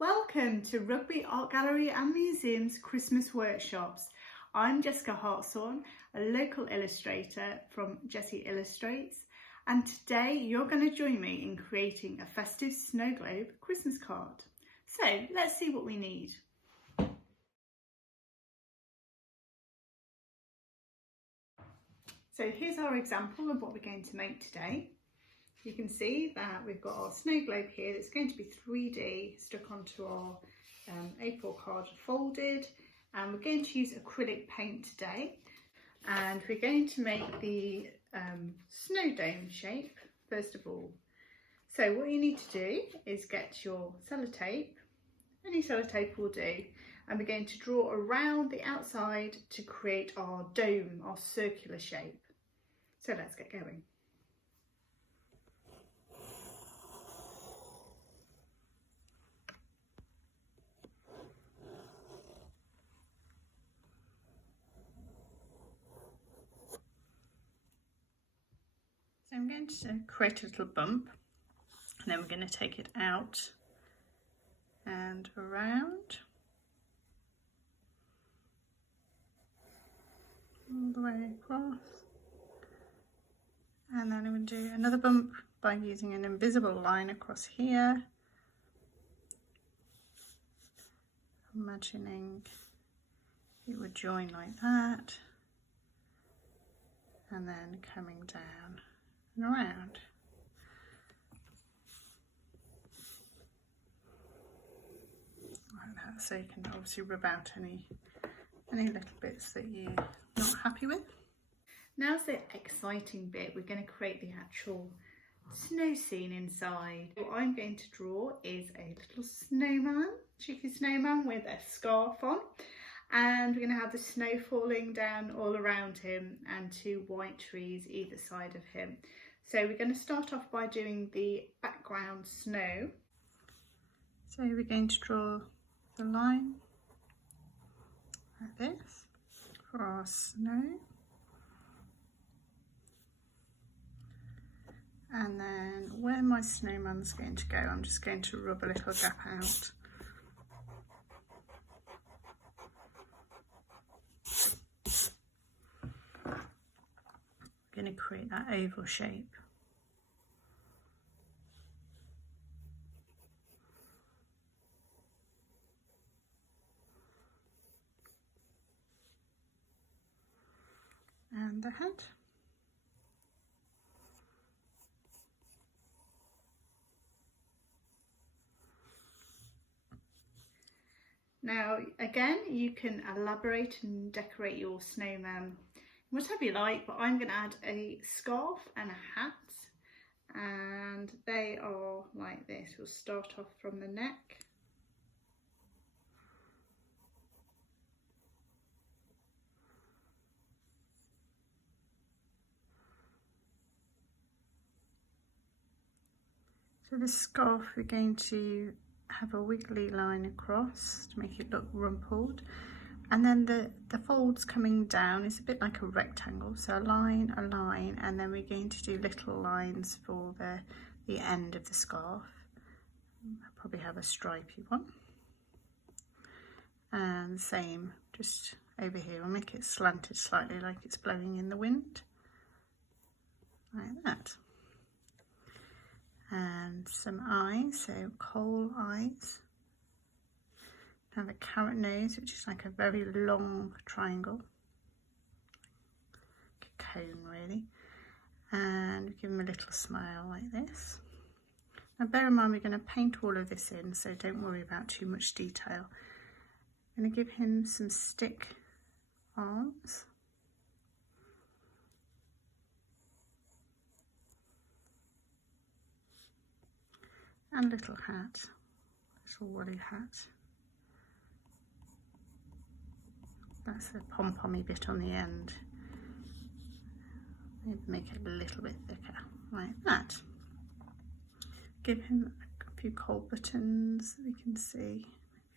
Welcome to Rugby Art Gallery and Museum's Christmas workshops. I'm Jessica Hartshorn, a local illustrator from Jessie Illustrates, and today you're going to join me in creating a festive snow globe Christmas card. So let's see what we need. So here's our example of what we're going to make today. You can see that we've got our snow globe here that's going to be 3D stuck onto our A4 card folded, and we're going to use acrylic paint today, and we're going to make the snow dome shape first of all. So what you need to do is get your sellotape, any sellotape will do, and we're going to draw around the outside to create our dome, our circular shape. So let's get going. So I'm going to create a little bump, and then we're going to take it out and around, all the way across, and then I'm going to do another bump by using an invisible line across here, imagining it would join like that, and then coming down and around. Like that, so you can obviously rub out any little bits that you're not happy with. Now's the exciting bit. We're going to create the actual snow scene inside. What I'm going to draw is a little snowman, cheeky snowman with a scarf on, and we're going to have the snow falling down all around him and two white trees either side of him. So we're going to start off by doing the background snow. So we're going to draw the line like this for our snow, and then where my snowman's going to go, I'm just going to rub a little gap out. I'm going to create that oval shape. And the head. Now again, you can elaborate and decorate your snowman whatever you like, but I'm going to add a scarf and a hat, and they are like this. We'll start off from the neck. So the scarf, we're going to have a wiggly line across to make it look rumpled, and then the folds coming down is a bit like a rectangle, so a line, and then we're going to do little lines for the end of the scarf. I'll probably have a stripy one, and same just over here. I'll make it slanted slightly like it's blowing in the wind, like that. And some eyes, so coal eyes. Have a carrot nose, which is like a very long triangle, like a cone really, and give him a little smile like this. Now bear in mind we're going to paint all of this in, so don't worry about too much detail. I'm going to give him some stick arms. And little hat, little woolly hat. That's the pom-pommy bit on the end. Maybe make it a little bit thicker, like that. Give him a few coal buttons that we can see, maybe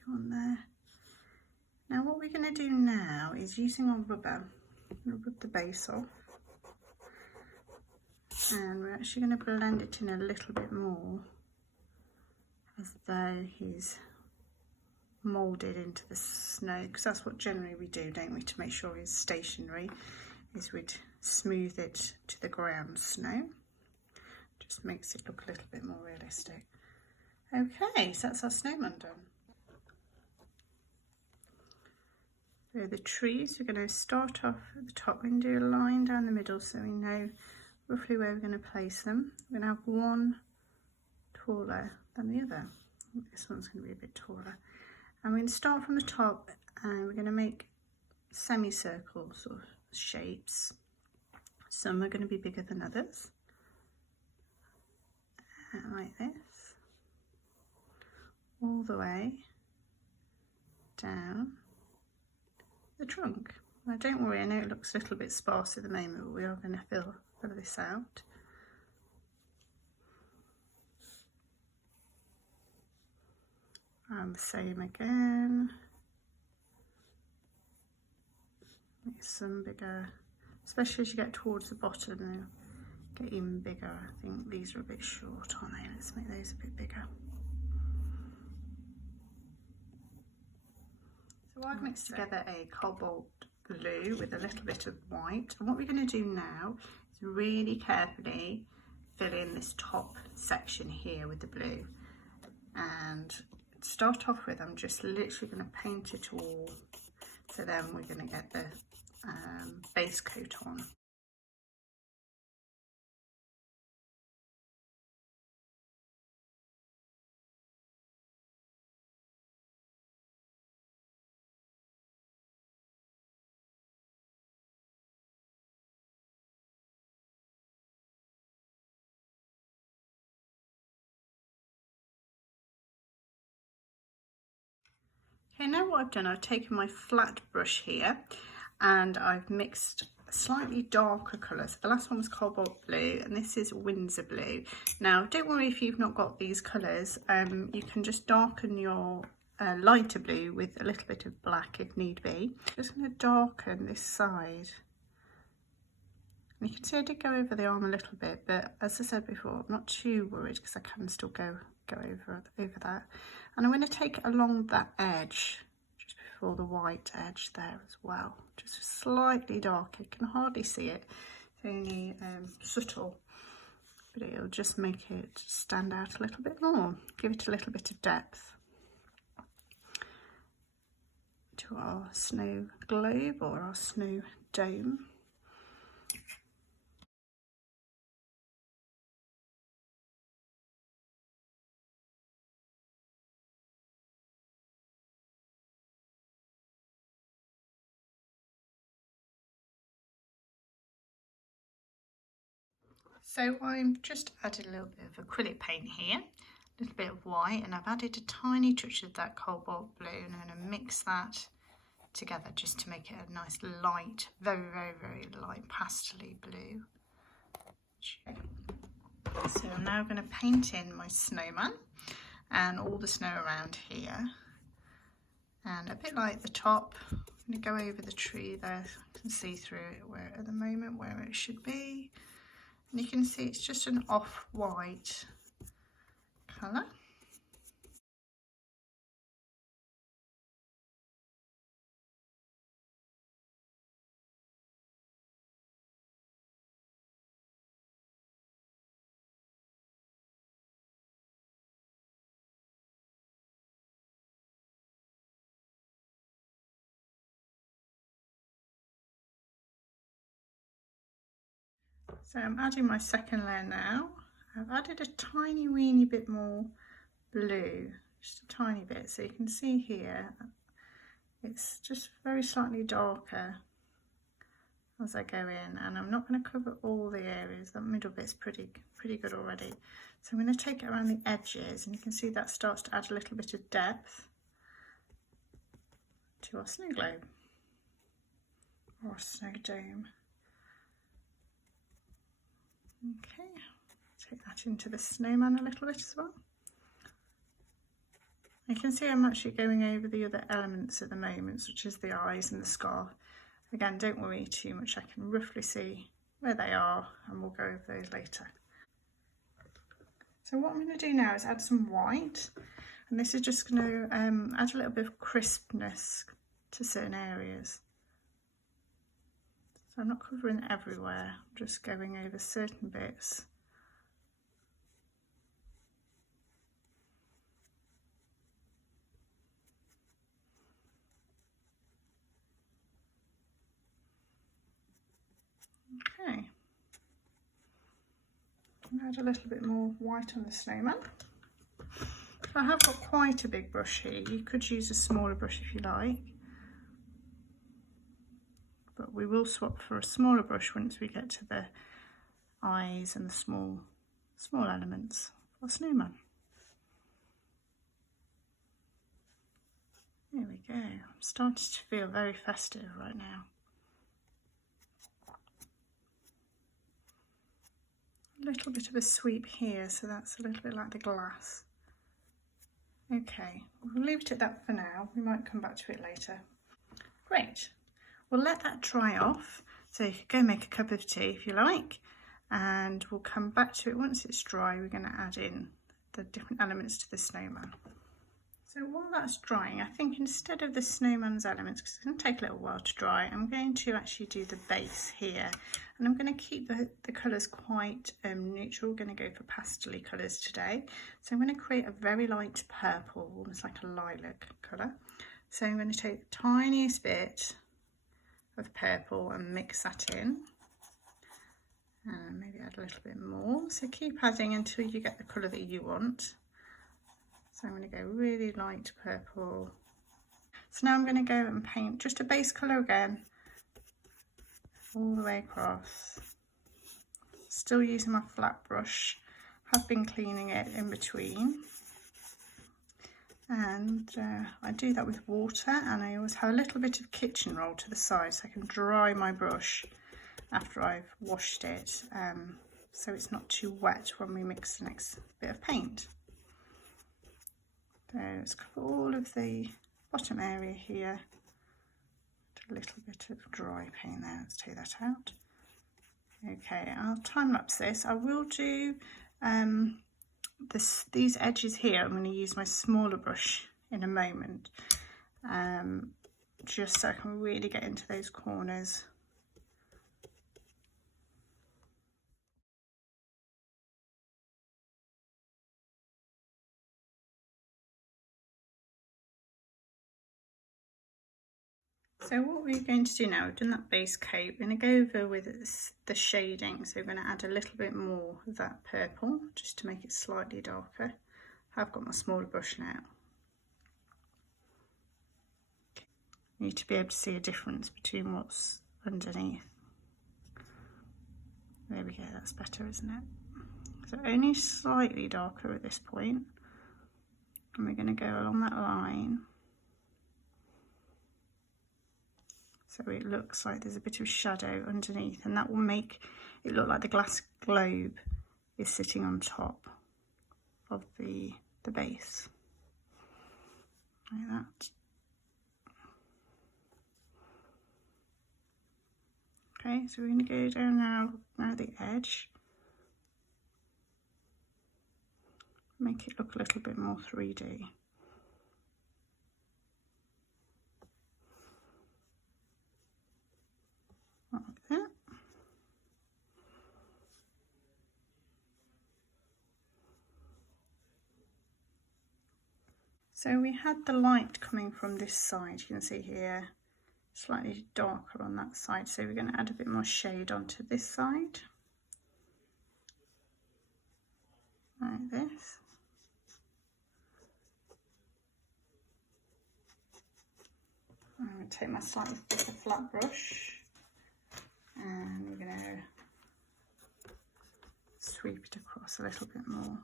on there. Now what we're going to do now is, using our rubber, we'll rub the base off, and we're actually going to blend it in a little bit more, as though he's moulded into the snow, because that's what generally we do, don't we, to make sure it's stationary, is we'd smooth it to the ground snow. Just makes it look a little bit more realistic. Okay, so that's our snowman done. So the trees, we're going to start off at the top. We're going to do a line down the middle so we know roughly where we're going to place them. We're going to have one taller than the other. This one's going to be a bit taller. And we're going to start from the top and we're going to make semicircle sort of shapes. Some are going to be bigger than others. And like this. All the way down the trunk. Now don't worry, I know it looks a little bit sparse at the moment, but we are going to fill this out. And the same again. Make some bigger, especially as you get towards the bottom, they'll get even bigger. I think these are a bit short, aren't they? Let's make those a bit bigger. So I've mixed together a cobalt blue with a little bit of white, and what we're going to do now is really carefully fill in this top section here with the blue. And to start off with, I'm just literally going to paint it all, so then we're going to get the base coat on. Okay, now what I've done, I've taken my flat brush here and I've mixed slightly darker colours. The last one was cobalt blue and this is Windsor blue. Now don't worry if you've not got these colours, you can just darken your lighter blue with a little bit of black if need be. Just going to darken this side. And you can see I did go over the arm a little bit, but as I said before, I'm not too worried because I can still go over that. And I'm going to take it along that edge, just before the white edge there as well. Just slightly darker, you can hardly see it, it's only subtle, but it'll just make it stand out a little bit more, give it a little bit of depth to our snow globe or our snow dome. So I'm just added a little bit of acrylic paint here, a little bit of white, and I've added a tiny touch of that cobalt blue, and I'm going to mix that together just to make it a nice light, very, very, very light pastel-y blue. So I'm now going to paint in my snowman and all the snow around here, and a bit like the top, I'm going to go over the tree there, so I can see through it where at the moment where it should be. And you can see it's just an off-white colour. So I'm adding my second layer now. I've added a tiny weeny bit more blue, just a tiny bit, so you can see here it's just very slightly darker as I go in, and I'm not going to cover all the areas. That middle bit's pretty good already. So I'm going to take it around the edges, and you can see that starts to add a little bit of depth to our snow globe or snow dome. Okay, take that into the snowman a little bit as well. You can see I'm actually going over the other elements at the moment, such as the eyes and the scarf. Again, don't worry too much, I can roughly see where they are and we'll go over those later. So what I'm going to do now is add some white. And this is just going to add a little bit of crispness to certain areas. So I'm not covering everywhere, I'm just going over certain bits. Okay. Add a little bit more white on the snowman. So I have got quite a big brush here. You could use a smaller brush if you like, but we will swap for a smaller brush once we get to the eyes and the small elements of a snowman. There we go. I'm starting to feel very festive right now. A little bit of a sweep here, so that's a little bit like the glass. Okay, we'll leave it at that for now. We might come back to it later. Great. We'll let that dry off. So you could go make a cup of tea if you like, and we'll come back to it once it's dry. We're going to add in the different elements to the snowman. So while that's drying, I think instead of the snowman's elements, because it's going to take a little while to dry, I'm going to actually do the base here. And I'm going to keep the colours quite neutral. We're going to go for pastel-y colours today. So I'm going to create a very light purple, almost like a lilac colour. So I'm going to take the tiniest bit of purple and mix that in. And maybe add a little bit more. So keep adding until you get the colour that you want. So I'm going to go really light purple. So now I'm going to go and paint just a base colour again, all the way across. Still using my flat brush, have been cleaning it in between. And I do that with water, and I always have a little bit of kitchen roll to the side so I can dry my brush after I've washed it, so it's not too wet when we mix the next bit of paint. So let's cover all of the bottom area here. A little bit of dry paint there, let's take that out. Okay, I'll time lapse this. I will do these edges here. I'm going to use my smaller brush in a moment, just so I can really get into those corners. So what we're going to do now, we've done that base coat, we're going to go over with the shading. So we're going to add a little bit more of that purple, just to make it slightly darker. I've got my smaller brush now. You need to be able to see a difference between what's underneath. There we go, that's better, isn't it? So only slightly darker at this point. And we're going to go along that line. So it looks like there's a bit of shadow underneath, and that will make it look like the glass globe is sitting on top of the base, like that. Okay, so we're going to go down now the edge, make it look a little bit more 3D. Like that. So we had the light coming from this side, you can see here, slightly darker on that side, so we're going to add a bit more shade onto this side, like this. I'm going to take my slightly thicker flat brush, and we're going to sweep it across a little bit more.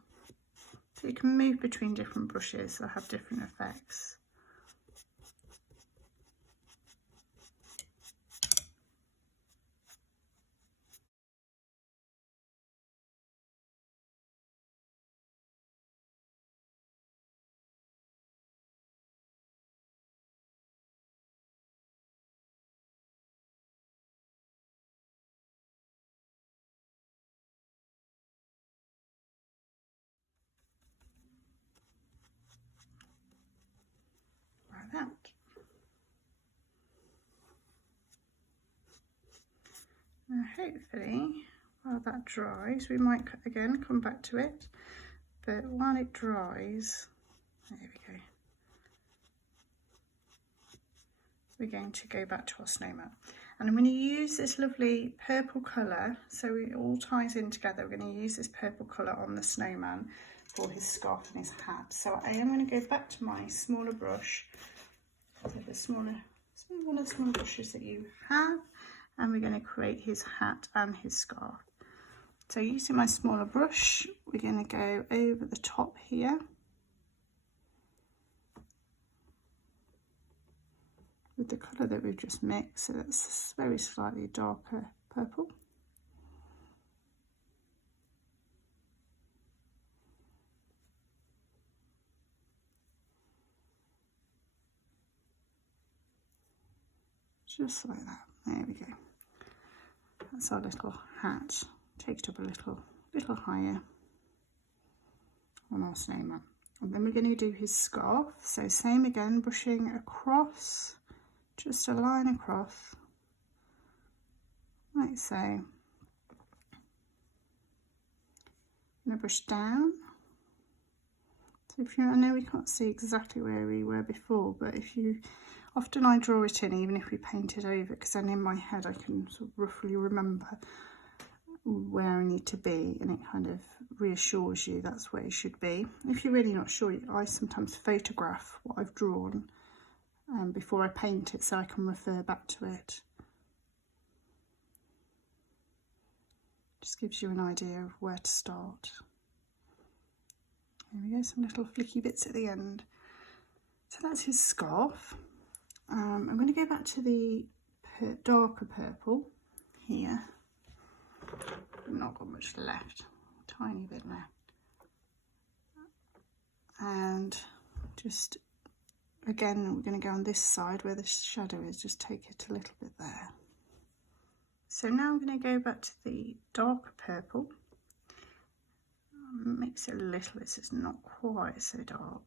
So you can move between different brushes, they'll have different effects. Now hopefully while that dries, we might again come back to it, but while it dries, there we go, we're going to go back to our snowman. And I'm going to use this lovely purple colour, so it all ties in together. We're going to use this purple colour on the snowman for his scarf and his hat. So I am going to go back to my smaller brush, so the smaller, one of the smaller brushes that you have, and we're going to create his hat and his scarf. So using my smaller brush, we're going to go over the top here with the colour that we've just mixed, so that's very slightly darker purple. Just like that, there we go. That's our little hat. Take it up a little higher on our snowman. And then we're going to do his scarf, so same again, brushing across, just a line across, like so. I'm going to brush down. So if you, I know we can't see exactly where we were before, but if you, often I draw it in even if we paint it over, because then in my head I can sort of roughly remember where I need to be, and it kind of reassures you that's where you should be. If you're really not sure, I sometimes photograph what I've drawn before I paint it, so I can refer back to it. Just gives you an idea of where to start. There we go, some little flicky bits at the end. So that's his scarf. I'm going to go back to the darker purple here. I've not got much left, tiny bit left. And just, again, we're going to go on this side where the shadow is, just take it a little bit there. So now I'm going to go back to the darker purple. Mix it a little bit so it's not quite so dark,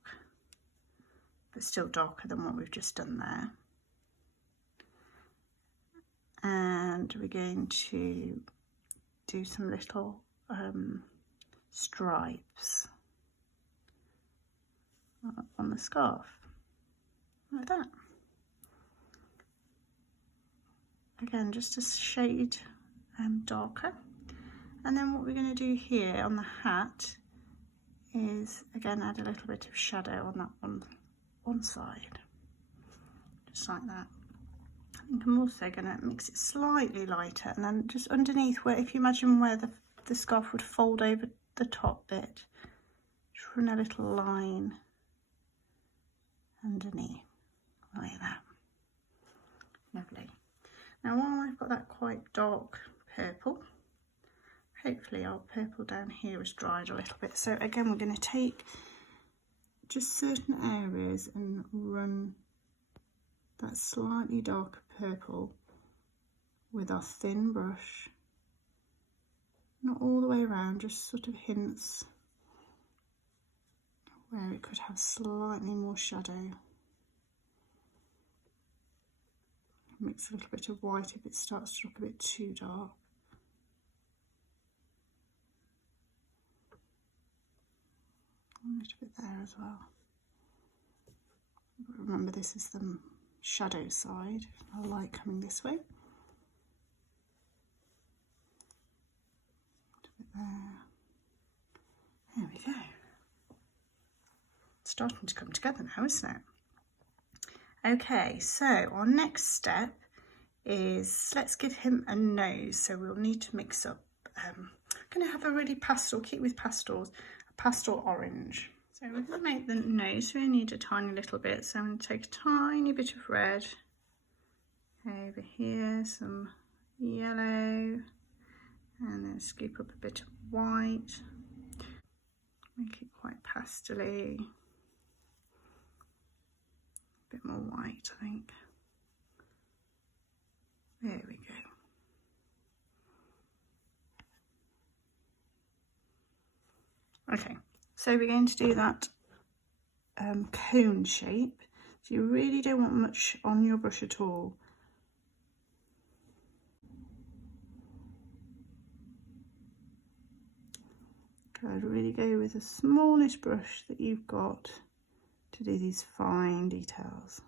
but still darker than what we've just done there. And we're going to do some little stripes on the scarf, like that. Again, just a shade darker. And then what we're going to do here on the hat is again add a little bit of shadow on that one side, just like that. I think I'm also going to mix it slightly lighter, and then just underneath, where, if you imagine where the scarf would fold over the top bit, just run a little line underneath, like that. Lovely. Now while I've got that quite dark purple, hopefully our purple down here has dried a little bit. So again, we're going to take just certain areas and run that slightly darker purple with our thin brush, not all the way around, just sort of hints where it could have slightly more shadow. Mix a little bit of white if it starts to look a bit too dark. A little bit there as well. But remember, this is the shadow side. I like coming this way. A little bit there. There we go. It's starting to come together now, isn't it? Okay, so our next step is, let's give him a nose. So we'll need to mix up, I'm going to have a really pastel, keep with pastels, a pastel orange. So we're going to make the nose, we need a tiny little bit. So I'm going to take a tiny bit of red, over here some yellow, and then scoop up a bit of white, make it quite pastel-y. Bit more white, I think. There we go. Okay, so we're going to do that cone shape. So you really don't want much on your brush at all. I'd really go with the smallest brush that you've got to do these fine details.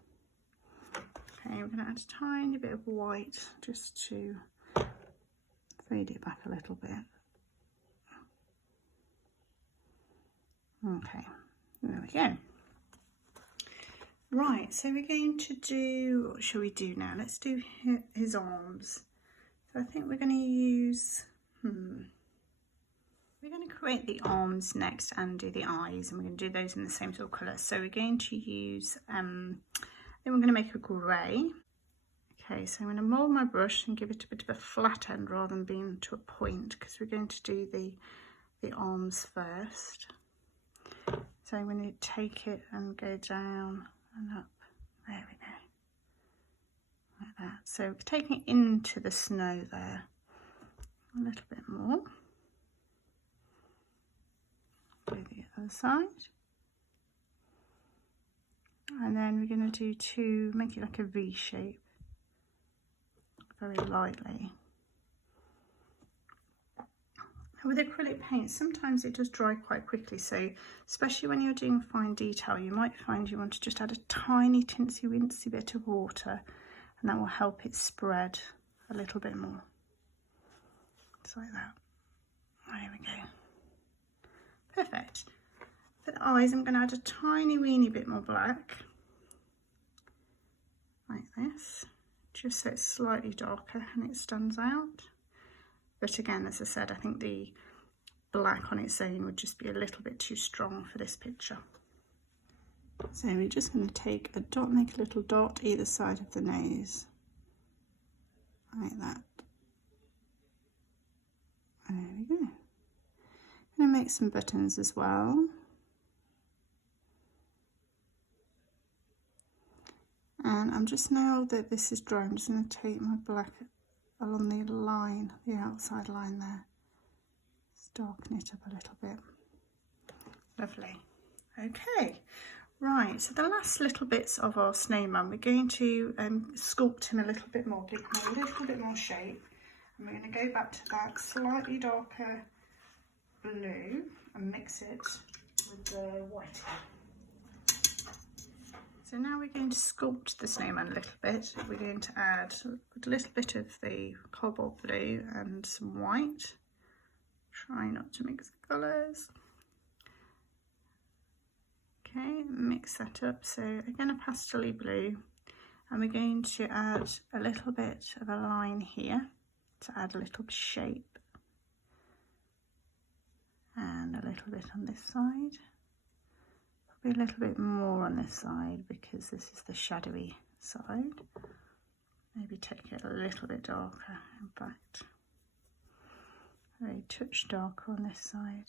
Okay, we're going to add a tiny bit of white just to fade it back a little bit. Okay, there we go. Right, so we're going to do, what shall we do now? Let's do his arms. So I think we're going to use, we're going to create the arms next and do the eyes, and we're going to do those in the same sort of colour. So we're going to use, then we're going to make a grey. Okay, so I'm going to mould my brush and give it a bit of a flat end rather than being to a point, because we're going to do the arms first. So I'm going to take it and go down and up. There we go. Like that. So taking it into the snow there. A little bit more. Do the other side. And then we're going to do make it like a V shape. Very lightly. With acrylic paint, sometimes it does dry quite quickly, so especially when you're doing fine detail, you might find you want to just add a tiny tinsy wincy bit of water, and that will help it spread a little bit more. Just like that. There we go. Perfect. For the eyes, I'm going to add a tiny weeny bit more black, like this, just so it's slightly darker and it stands out. But again, as I said, I think the black on its own would just be a little bit too strong for this picture. So we're just going to take a dot, make a little dot either side of the nose, like that. There we go. I'm going to make some buttons as well. And I'm just, now that this is dry, I'm just going to take my black along the line, the outside line there. Just darken it up a little bit. Lovely. Okay, right, so the last little bits of our snowman, we're going to sculpt him a little bit more, give him a little bit more shape. And we're going to go back to that slightly darker blue and mix it with the white. So now we're going to sculpt the snowman a little bit. We're going to add a little bit of the cobalt blue and some white. Try not to mix the colours. Okay, mix that up. So again, a pastel-y blue. And we're going to add a little bit of a line here to add a little shape. And a little bit on this side. A little bit more on this side because this is the shadowy side. Maybe take it a little bit darker, in fact. Very touch darker on this side.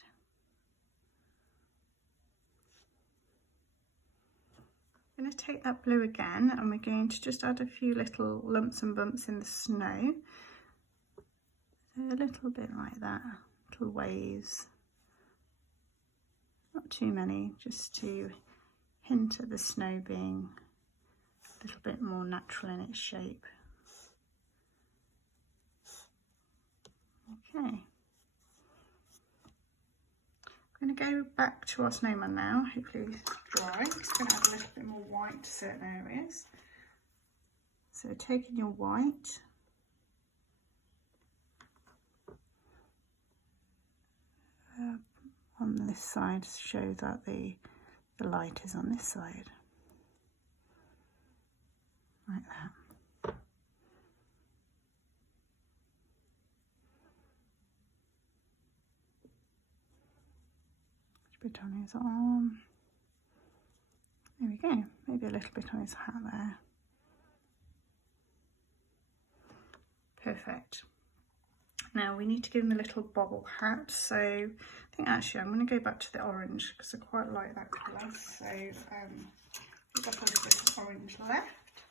I'm going to take that blue again and we're going to just add a few little lumps and bumps in the snow. So a little bit like that, little waves. Not too many, just to hint at the snow being a little bit more natural in its shape. Okay. I'm going to go back to our snowman now, hopefully dry. Just going to add a little bit more white to certain areas. So taking your white, on this side to show that the light is on this side, like that. A bit on his arm. There we go. Maybe a little bit on his hat there. Perfect. Now we need to give him a little bobble hat, so I think actually I'm going to go back to the orange because I quite like that colour. So we've got a little bit of orange left.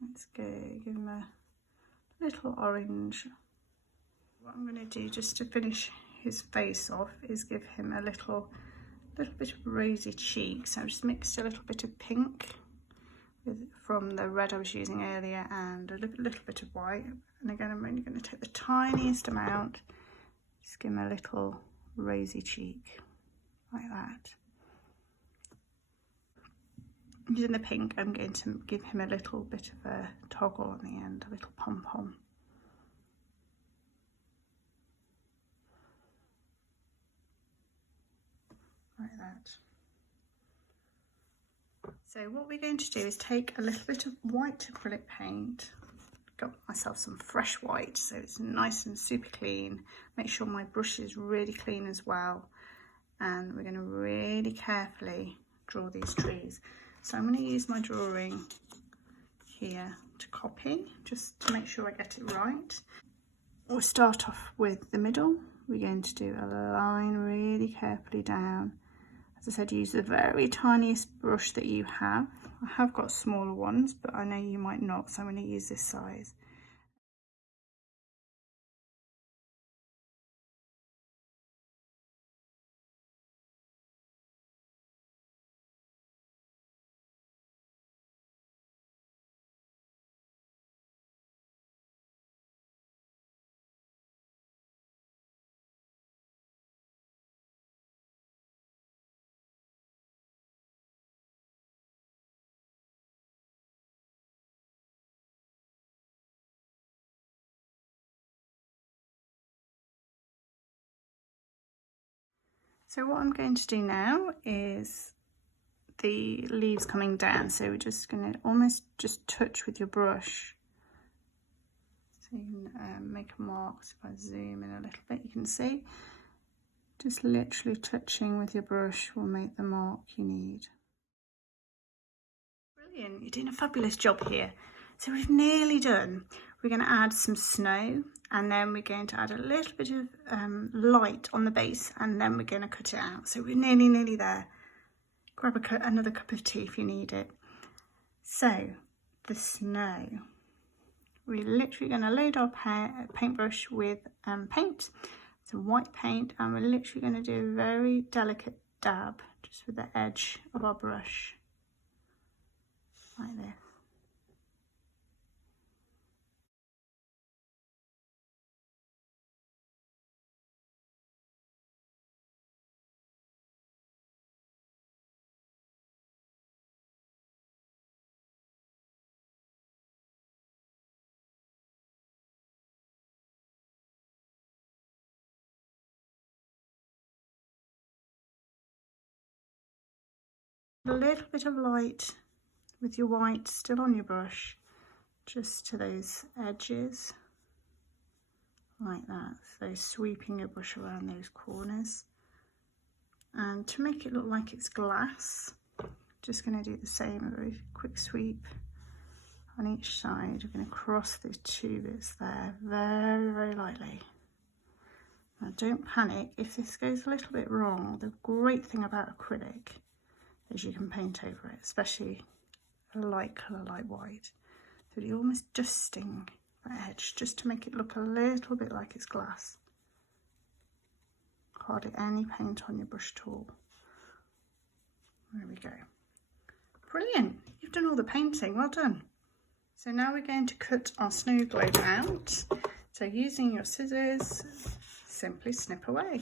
Let's go give him a little orange. What I'm going to do just to finish his face off is give him a little bit of rosy cheeks. So I've just mixed a little bit of pink from the red I was using earlier and a little bit of white. And again, I'm only going to take the tiniest amount, just give him a little rosy cheek, like that. Using the pink, I'm going to give him a little bit of a toggle on the end, a little pom-pom. Like that. So what we're going to do is take a little bit of white acrylic paint. Got myself some fresh white, so it's nice and super clean. Make sure my brush is really clean as well. And we're going to really carefully draw these trees. So I'm going to use my drawing here to copy, just to make sure I get it right. We'll start off with the middle. We're going to do a line really carefully down. As I said, use the very tiniest brush that you have. I have got smaller ones, but I know you might not, so I'm going to use this size. So what I'm going to do now is the leaves coming down, so we're just going to almost just touch with your brush. So you can make a mark. So if I zoom in a little bit, you can see just literally touching with your brush will make the mark you need. Brilliant, you're doing a fabulous job here. So we've nearly done. We're going to add some snow, and then we're going to add a little bit of light on the base, and then we're going to cut it out. So we're nearly there. Grab another cup of tea if you need it. So the snow. We're literally going to load our paintbrush with paint, some white paint, and we're literally going to do a very delicate dab just with the edge of our brush, like this. A little bit of light with your white still on your brush, just to those edges, like that. So sweeping your brush around those corners. And to make it look like it's glass, just going to do the same, a very quick sweep on each side. We're going to cross those two bits there very lightly. Now don't panic if this goes a little bit wrong. The great thing about acrylic is you can paint over it, especially a light colour like white. So you're almost dusting that edge just to make it look a little bit like it's glass. Hardly any paint on your brush at all. There we go. Brilliant, you've done all the painting, well done. So now we're going to cut our snow globe out. So using your scissors, simply snip away.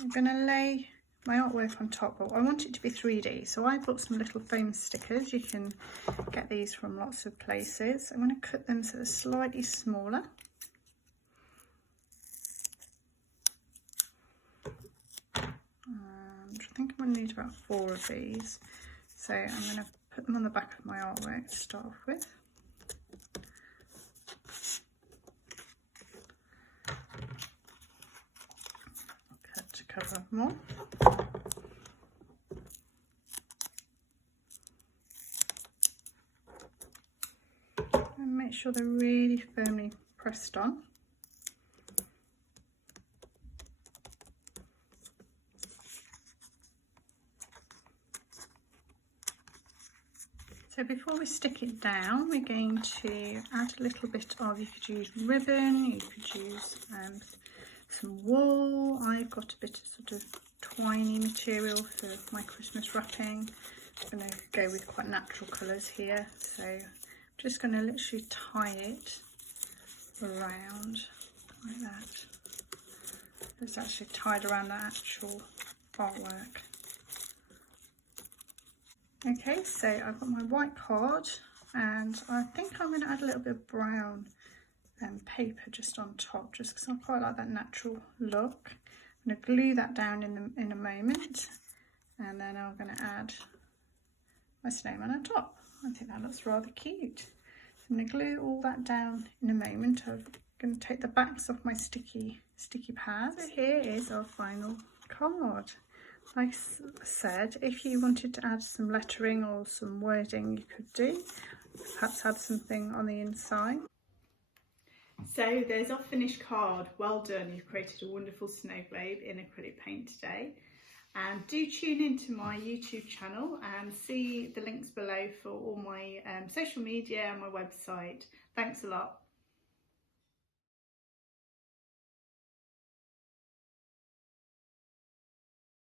I'm going to lay my artwork on top, but I want it to be 3D, so I bought some little foam stickers. You can get these from lots of places. I'm going to cut them so they're slightly smaller. I think I'm going to need about 4 of these, so I'm going to put them on the back of my artwork to start off with. Cut a couple of more. And make sure they're really firmly pressed on. So before we stick it down, we're going to add a little bit of, you could use ribbon, you could use some wool. I've got a bit of sort of twiny material for my Christmas wrapping. I'm going to go with quite natural colours here, so I'm just going to literally tie it around like that. It's actually tied around the actual artwork. Okay, so I've got my white card, and I think I'm going to add a little bit of brown paper just on top, just because I quite like that natural look. I'm going to glue that down in a moment, and then I'm going to add my snowman on top. I think that looks rather cute. So I'm going to glue all that down in a moment. I'm going to take the backs off my sticky pads. So here is our final card. Like I said, if you wanted to add some lettering or some wording, you could do. Perhaps add something on the inside. So there's our finished card. Well done, you've created a wonderful snow globe in acrylic paint today. And do tune into my YouTube channel and see the links below for all my social media and my website. Thanks a lot.